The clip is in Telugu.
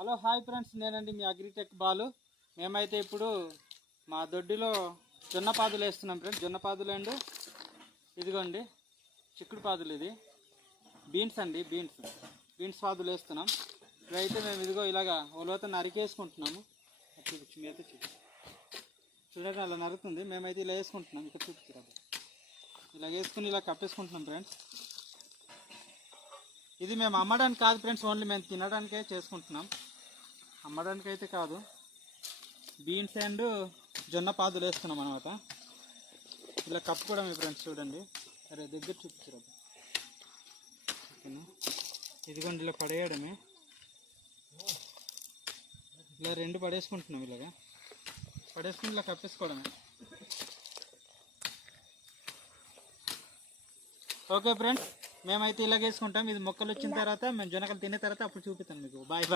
హలో హాయ్ ఫ్రెండ్స్, నేనండి మీ అగ్రిటెక్ బాలు. మేమైతే ఇప్పుడు మా దొడ్డిలో జొన్న పాదులు వేస్తున్నాం ఫ్రెండ్స్. జొన్న పాదులు అండ్ ఇదిగోండి చిక్కుడు పాదులు, ఇది బీన్స్ అండి, బీన్స్ పాదులు వేస్తున్నాం. ఇవైతే మేము ఇదిగో ఇలాగా ఒలవతో నరికేసుకుంటున్నాము. చూడండి అలా నరుకుతుంది. మేమైతే ఇలా వేసుకుంటున్నాం. ఇక్కడ చూపించారు, ఇలా వేసుకుని ఇలా కప్పేసుకుంటున్నాం ఫ్రెండ్స్. ఇది మేము అమ్మడానికి కాదు ఫ్రెండ్స్, ఓన్లీ మేము తినడానికే చేసుకుంటున్నాం. అమ్మడానికి అయితే కాదు. బీన్స్ అండ్ జొన్న పాదులు వేస్తున్నాం అనమాట. ఇలా కప్పుకోవడం ఫ్రెండ్స్. చూడండి, అరే దగ్గర చూపించారు. ఓకేనా, ఇదిగోండి ఇలా పడేయడమే. ఇలా రెండు పడేసుకుంటున్నాం. ఇలాగా పడేసుకుని ఇలా కప్పేసుకోవడమే. ఓకే ఫ్రెండ్స్, మేమైతే ఇలాగ వేసుకుంటాం. ఇది మొక్కలు వచ్చిన తర్వాత మేము జొన్నకలు తినే తర్వాత అప్పుడు చూపిస్తాను మీకు. Bye bye.